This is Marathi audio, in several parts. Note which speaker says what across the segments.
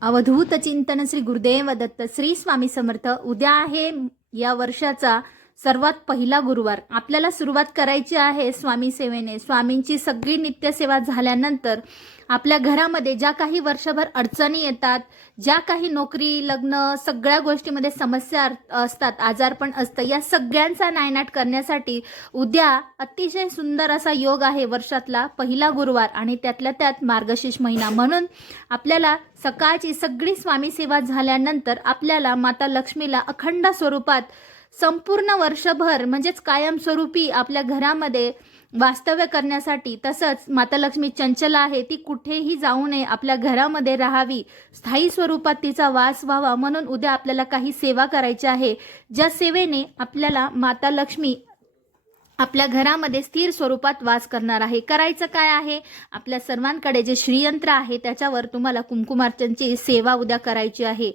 Speaker 1: अवधूत चिंतन श्री गुरुदेव दत्त श्री स्वामी समर्थ. उद्या आहे या वर्षाचा सर्वात पहिला गुरुवार. आपल्याला सुरुवात करायची आहे स्वामी सेवेने. स्वामींची सगळी नित्यसेवा झाल्यानंतर आपल्या घरामध्ये ज्या काही वर्षभर अडचणी येतात ज्या काही नोकरी लग्न सगळ्या गोष्टीमध्ये समस्या असतात आजारपण असतं या सगळ्यांचा नायनाट करण्यासाठी उद्या अतिशय सुंदर असा योग आहे वर्षातला पहिला गुरुवार आणि त्यातल्या त्यात मार्गशीर्ष महिना. म्हणून आपल्याला सकाळची सगळी स्वामी सेवा झाल्यानंतर आपल्याला माता लक्ष्मीला अखंड स्वरूपात संपूर्ण वर्षभर म्हणजेच कायमस्वरूपी आपल्या घरामध्ये वास्तव्य करण्यासाठी तसंच माता लक्ष्मी चंचल आहे ती कुठेही जाऊ नये आपल्या घरामध्ये राहावी स्थायी स्वरूपात तिचा वास व्हावा म्हणून उद्या आपल्याला काही सेवा करायची आहे. ज्या सेवेने आपल्याला माता लक्ष्मी आपल्या घरामध्ये स्थिर स्वरूपात वास करणार आहे. करायचं काय आहे? आपल्या सर्वांकडे जे श्रीयंत्र आहे त्याच्यावर तुम्हाला कुंकुमार्चनची सेवा उद्या करायची आहे.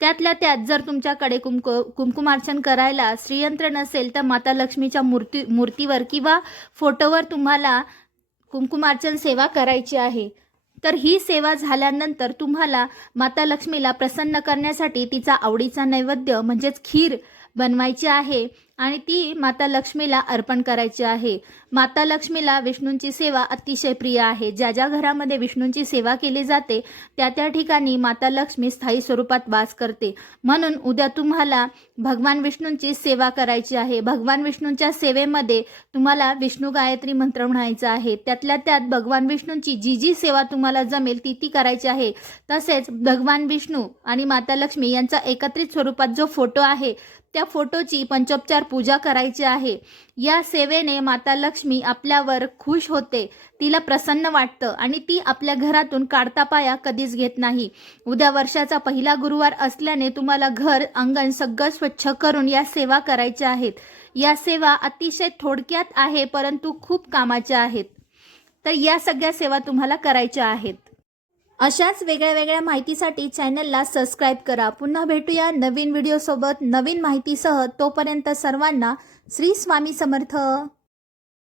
Speaker 1: त्यातल्या त्यात जर तुमच्याकडे कुंक कुंकुमार्चन करायला श्रीयंत्र नसेल तर माता लक्ष्मीच्या मूर्ती मूर्तीवर किंवा फोटोवर तुम्हाला कुंकुमार्चन सेवा करायची आहे. तर ही सेवा झाल्यानंतर तुम्हाला माता लक्ष्मीला प्रसन्न करण्यासाठी तिचा आवडीचा नैवेद्य म्हणजेच खीर बनवायची आहे आणि ती माता लक्ष्मीला अर्पण करायची आहे. माता लक्ष्मीला विष्णूंची सेवा अतिशय प्रिय आहे. ज्या ज्या घरामध्ये विष्णूंची सेवा केली जाते त्या त्या ठिकाणी माता लक्ष्मी स्थायी स्वरूपात वास करते. म्हणून उद्या तुम्हाला भगवान विष्णूंची सेवा करायची आहे. भगवान विष्णूंच्या सेवेमध्ये तुम्हाला विष्णू गायत्री मंत्र म्हणायचा आहे. त्यातल्या त्यात भगवान विष्णूंची जी जी सेवा तुम्हाला जमेल ती ती करायची आहे. तसेच भगवान विष्णू आणि माता लक्ष्मी यांचा एकत्रित स्वरूपात जो फोटो आहे त्या फोटोची पंचोपचार पूजा करायची आहे. या सेवेने माता लक्ष्मी आपल्यावर खुश होते. तिला प्रसन्न वाटतं आणि ती आपल्या घरातून काढता पाया कधीच घेत नाही. उद्या वर्षाचा पहिला गुरुवार असल्याने तुम्हाला घर अंगण सगळं स्वच्छ करून या सेवा करायच्या आहेत. या सेवा अतिशय थोडक्यात आहे परंतु खूप कामाच्या आहेत. तर या सगळ्या सेवा तुम्हाला करायच्या आहेत. अशाच वेगळ्या वेगळ्या माहितीसाठी चॅनलला सबस्क्राईब करा. पुन्हा भेटूया नवीन व्हिडिओसोबत नवीन माहितीसह तोपर्यंत सर्वांना श्री स्वामी समर्थ.